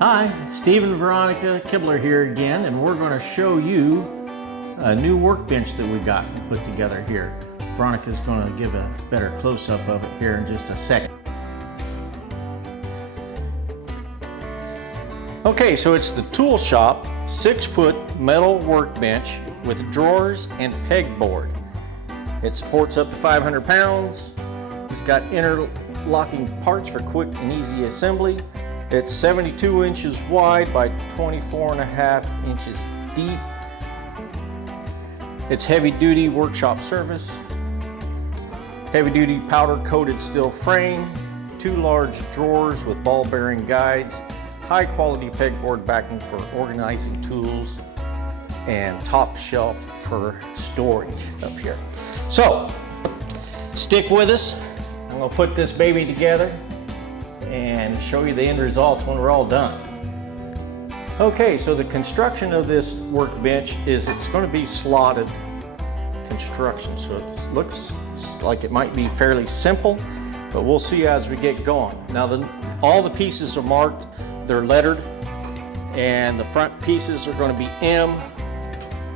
Hi, Steve and Veronica Kibler here again, and we're going to show you a new workbench that we got put together here. Veronica's going to give a better close-up of it here in just a second. Okay, so it's the Tool Shop 6-foot metal workbench with drawers and pegboard. It supports up to 500 pounds. It's got interlocking parts for quick and easy assembly. It's 72 inches wide by 24.5 inches deep. It's heavy-duty workshop service. Heavy-duty powder-coated steel frame. 2 large drawers with ball-bearing guides. High-quality pegboard backing for organizing tools. And top shelf for storage up here. So, stick with us. I'm going to put this baby together and show you the end results when we're all done. Okay, so the construction of this workbench is it's going to be slotted construction, so it looks like it might be fairly simple, but we'll see as we get going. Now all the pieces are marked, they're lettered, and the front pieces are going to be M,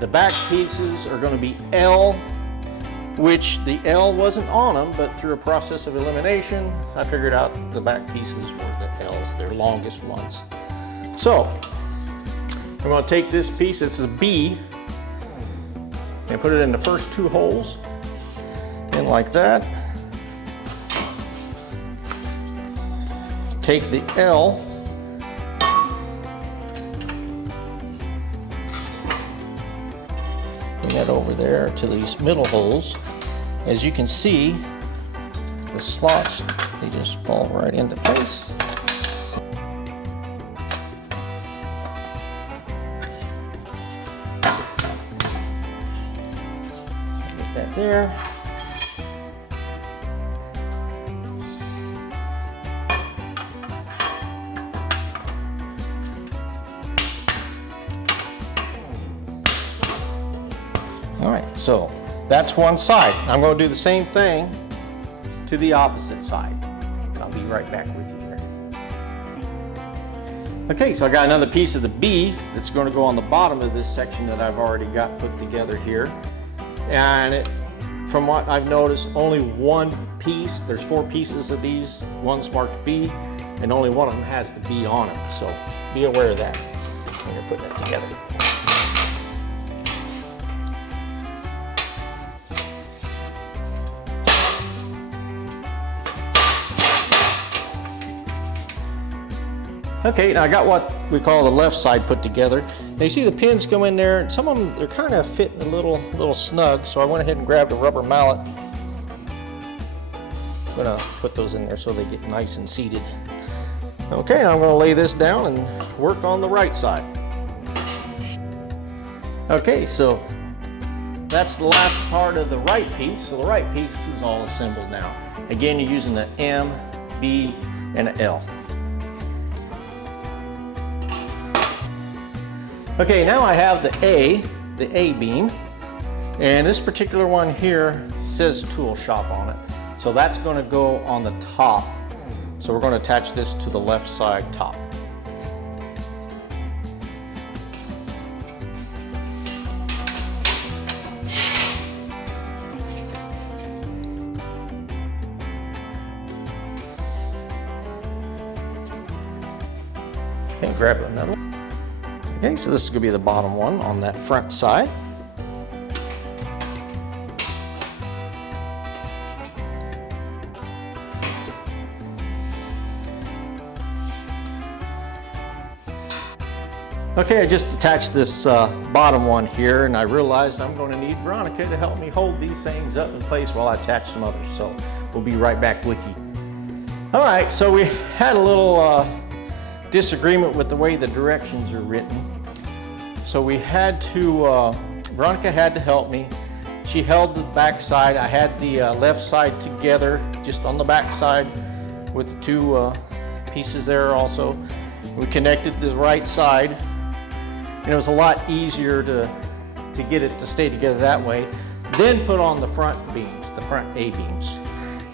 the back pieces are going to be L, which the L wasn't on them, but through a process of elimination, I figured out the back pieces were the L's, their longest ones. So, I'm going to take this piece, this is B, and put it in the first 2 holes, and like that. Take the L, bring that over there to these middle holes. As you can see, the slots, they just fall right into place. Get that there. All right, so that's one side. I'm going to do the same thing to the opposite side. I'll be right back with you here. Okay, so I got another piece of the B that's going to go on the bottom of this section that I've already got put together here. And from what I've noticed, only one piece, there's 4 pieces of these, one's marked B, and only one of them has the B on it. So be aware of that when you're putting it together. Okay, now I got what we call the left side put together. Now you see the pins go in there, and some of them, they're kind of fitting a little snug, so I went ahead and grabbed a rubber mallet. I'm gonna put those in there so they get nice and seated. Okay, now I'm gonna lay this down and work on the right side. Okay, so that's the last part of the right piece. So the right piece is all assembled now. Again, you're using the M, B, and an L. Okay, now I have the A beam, and this particular one here says Tool Shop on it. So that's going to go on the top. So we're going to attach this to the left side top. Okay, grab another one. Okay, so this is going to be the bottom one on that front side. Okay, I just attached this bottom one here, and I realized I'm going to need Veronica to help me hold these things up in place while I attach some others. So we'll be right back with you. All right, so we had a little disagreement with the way the directions are written. So we had to, Veronica had to help me. She held the back side. I had the left side together, just on the back side with the 2 pieces there also. We connected the right side, and it was a lot easier to get it to stay together that way. Then put on the front beams, the front A beams.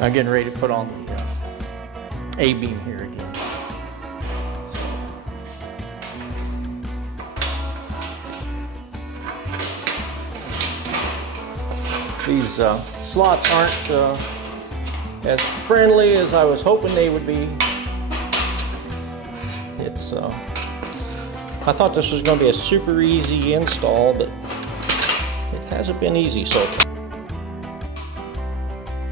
I'm getting ready to put on the A beam here again. These slots aren't as friendly as I was hoping they would be. It's I thought this was going to be a super easy install, but it hasn't been easy so far.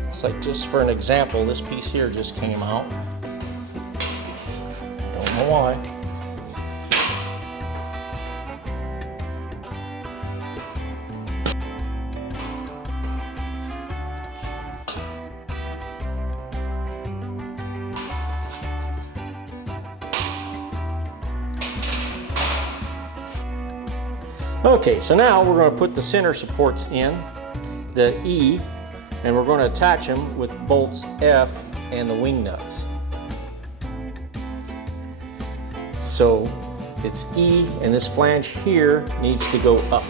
It's like, just for an example, this piece here just came out. Don't know why. Okay, so now we're going to put the center supports in, the E, and we're going to attach them with bolts F and the wing nuts. So it's E, and this flange here needs to go up.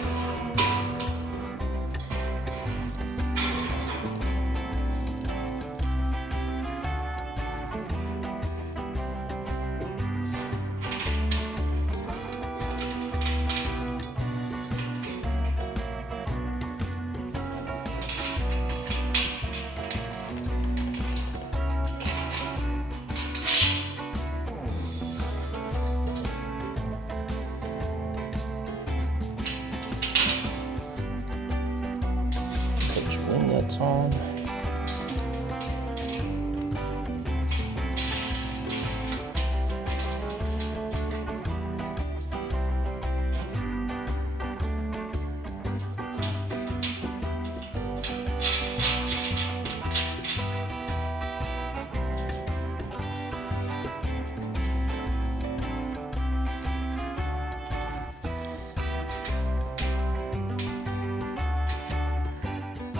That's on.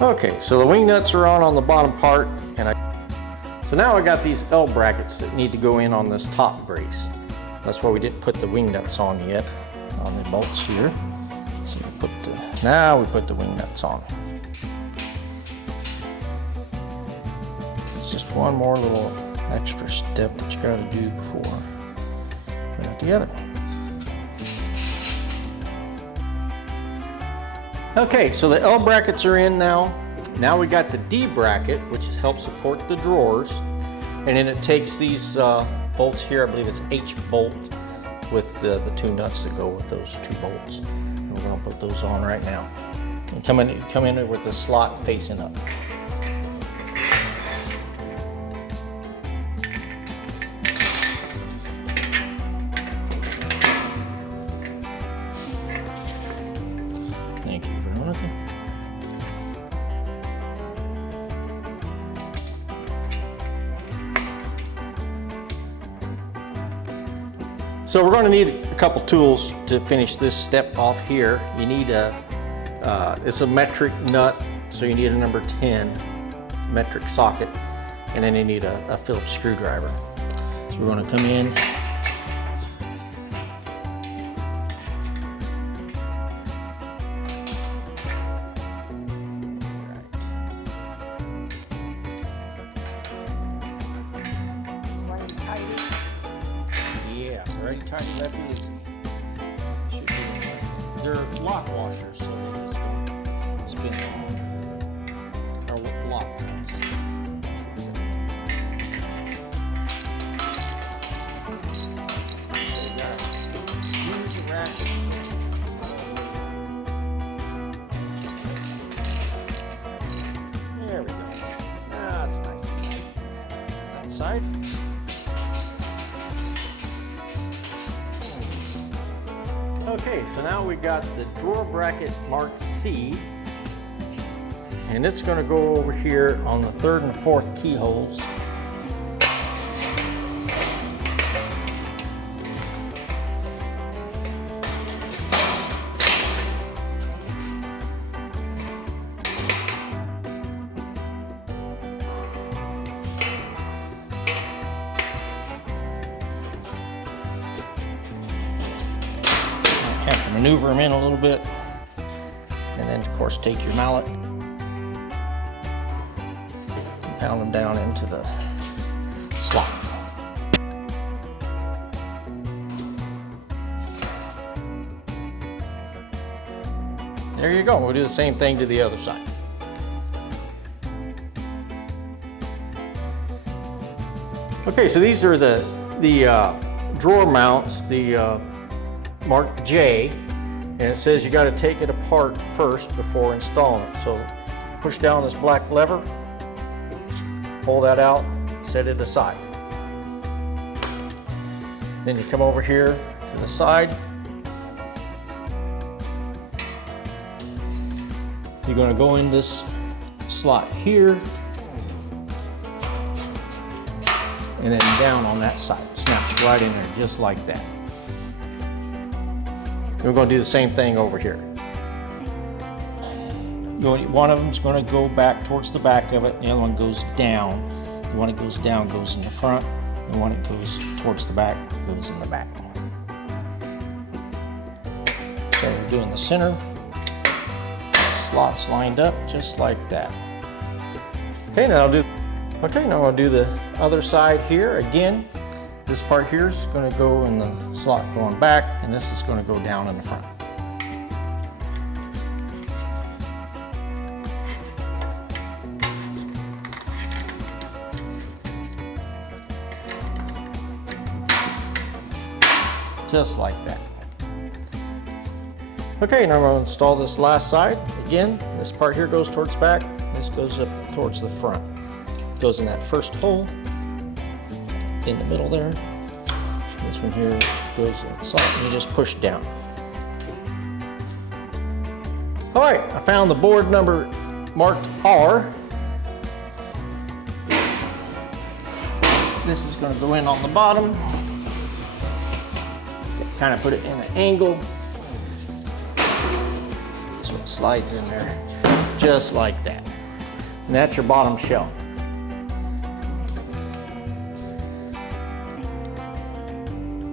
Okay, so the wing nuts are on the bottom part, and so now I got these L brackets that need to go in on this top brace. That's why we didn't put the wing nuts on yet, on the bolts here. So now we put the wing nuts on. It's just one more little extra step that you got to do before putting it together. Okay, so the L brackets are in now. Now we got the D bracket, which helps support the drawers. And then it takes these bolts here, I believe it's H bolt, with the two nuts that go with those two bolts. And we're gonna put those on right now. And come in with the slot facing up. Thank you, Veronica. So we're going to need a couple tools to finish this step off here. You need it's a metric nut, so you need a number 10 metric socket, and then you need a Phillips screwdriver. So we're going to come in. Very tight, lefty, should be. They're lock washers, so they just spin on. Or lock nuts. So you gotta use the ratchet. There we go. That's nice. That side. Okay, so now we got the drawer bracket marked C, and it's going to go over here on the 3rd and 4th keyholes. Have to maneuver them in a little bit, and then of course take your mallet and pound them down into the slot. There you go. We'll do the same thing to the other side. Okay, so these are the drawer mounts, the Mark J, and it says you got to take it apart first before installing it. So push down this black lever, pull that out, set it aside. Then you come over here to the side. You're going to go in this slot here and then down on that side. It snaps right in there just like that. We're going to do the same thing over here. One of them is going to go back towards the back of it, the other one goes down. The one that goes down goes in the front, the one that goes towards the back goes in the back. So we're doing the center. Slots lined up just like that. Okay, now I'll do the other side here. Again, this part here is going to go in the slot going back, and this is going to go down in the front. Just like that. Okay, now I'm going to install this last side. Again, this part here goes towards back, this goes up towards the front. It goes in that first hole in the middle there. This one here goes in the slot, and you just push down. All right, I found the board number marked R. This is going to go in on the bottom. Kind of put it in an angle. So it slides in there just like that. And that's your bottom shelf.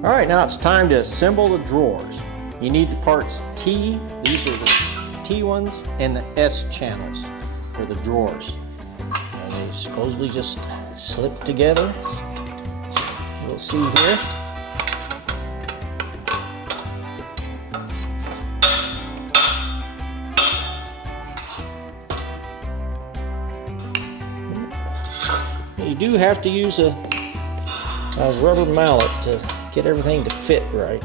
All right, now it's time to assemble the drawers. You need the parts T, these are the T ones, and the S channels for the drawers. And they supposedly just slip together. We'll see here. You do have to use a rubber mallet to get everything to fit right.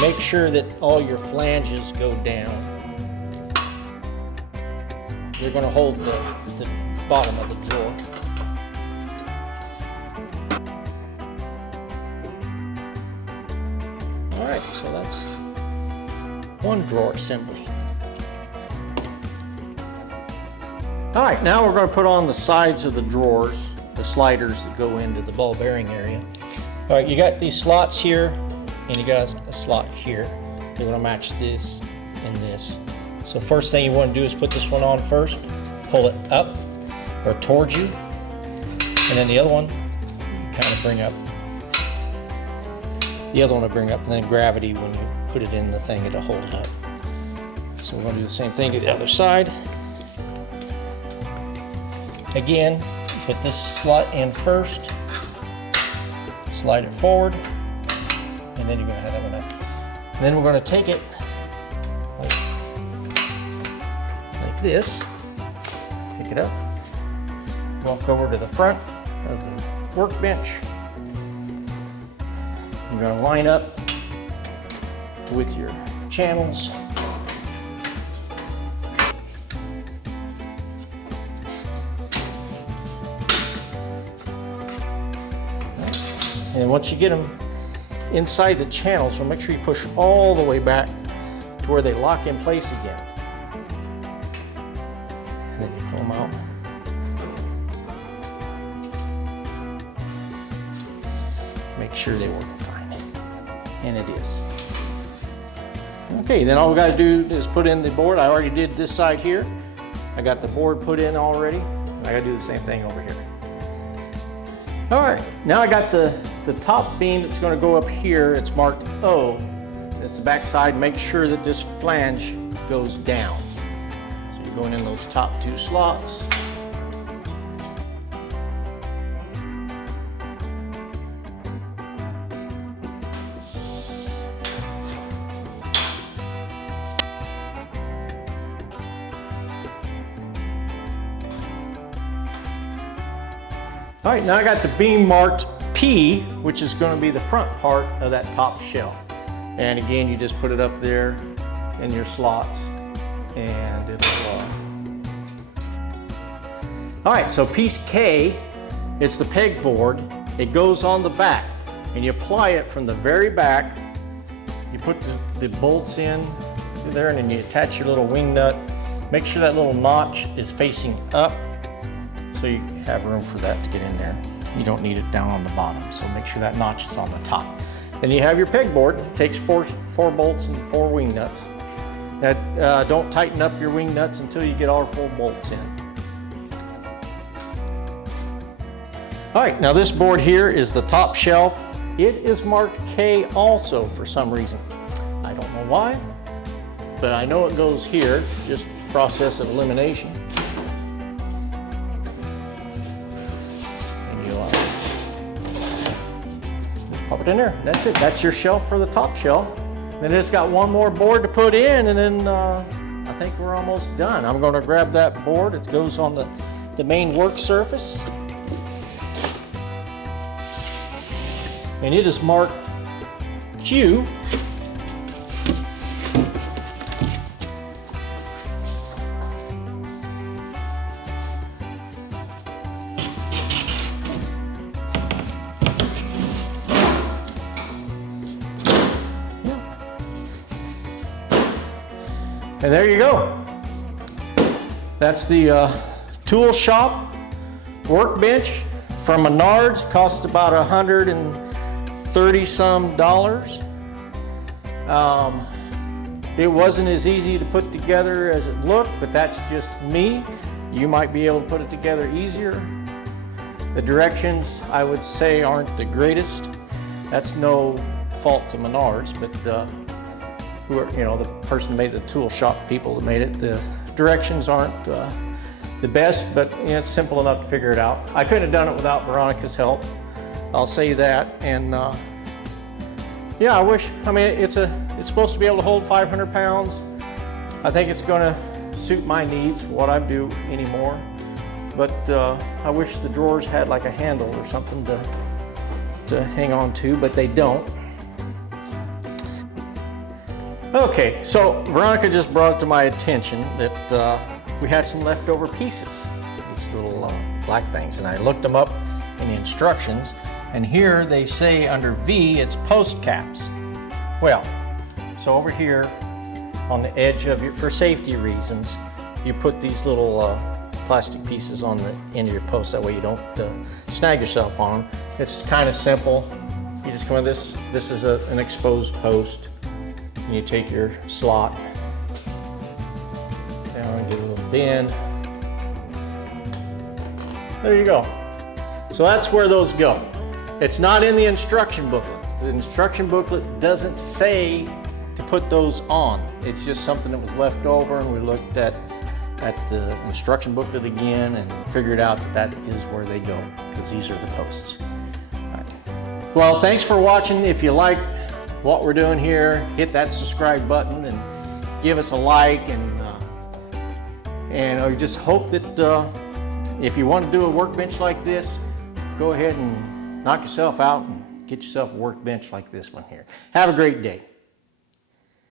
Make sure that all your flanges go down. They're going to hold the bottom of the drawer. Alright, so that's one drawer assembly. Alright, now we're going to put on the sides of the drawers, the sliders that go into the ball bearing area. Alright, you got these slots here, and you got a slot here. You want to match this and this. So first thing you want to do is put this one on first, pull it up or towards you, and then the other one you kind of bring up. The other one will bring up, and then gravity, when you put it in the thing, it'll hold it up. So we're going to do the same thing to the other side. Again, put this slot in first, slide it forward, and then you're going to have that one up. And then we're going to take it like this, pick it up, walk over to the front of the workbench. You're going to line up with your channels. And once you get them inside the channel, so make sure you push all the way back to where they lock in place again. And then you pull them out. Make sure they work fine. And it is. Okay, then all we got to do is put in the board. I already did this side here. I got the board put in already. I got to do the same thing over here. All right, now I got the top beam that's going to go up here. It's marked O. It's the back side. Make sure that this flange goes down. So you're going in those top two slots. All right, now I got the beam marked P, which is going to be the front part of that top shelf. And again, you just put it up there in your slots and it'll, all right, so piece K, it's the pegboard. It goes on the back and you apply it from the very back. You put the bolts in there and then you attach your little wing nut. Make sure that little notch is facing up so you have room for that to get in there. You don't need it down on the bottom, so make sure that notch is on the top. Then you have your pegboard. It takes four bolts and 4 wing nuts. Now, don't tighten up your wing nuts until you get all 4 bolts in. All right, now this board here is the top shelf. It is marked K also for some reason. I don't know why, but I know it goes here, just process of elimination. And you pop it in there, that's it. That's your shelf for the top shelf. Then it's got one more board to put in and then I think we're almost done. I'm gonna grab that board. It goes on the main work surface. And it is marked Q. And there you go. That's the Tool Shop Workbench from Menards. Cost about $130 some. It wasn't as easy to put together as it looked, but that's just me. You might be able to put it together easier. The directions, I would say, aren't the greatest. That's no fault to Menards, but the person who made it, the tool shop people that made it, the directions aren't the best, but it's simple enough to figure it out. I couldn't have done it without Veronica's help. I'll say that. And yeah, it's supposed to be able to hold 500 pounds. I think it's going to suit my needs for what I do anymore. But I wish the drawers had like a handle or something to hang on to, but they don't. Okay, so Veronica just brought it to my attention that we had some leftover pieces, these little black things, and I looked them up in the instructions, and here they say under V it's post caps. Well, so over here on the edge of for safety reasons, you put these little plastic pieces on the end of your post, that way you don't snag yourself on them. It's kind of simple. You just come with this is an exposed post. And you take your slot down and get a little bend. There you go. So that's where those go. It's not in the instruction booklet. The instruction booklet doesn't say to put those on. It's just something that was left over, and we looked at the instruction booklet again and figured out that is where they go, because these are the posts. All right. Well, thanks for watching. If you like what we're doing here, hit that subscribe button and give us a like, and I just hope that if you want to do a workbench like this, go ahead and knock yourself out and get yourself a workbench like this one here. Have a great day.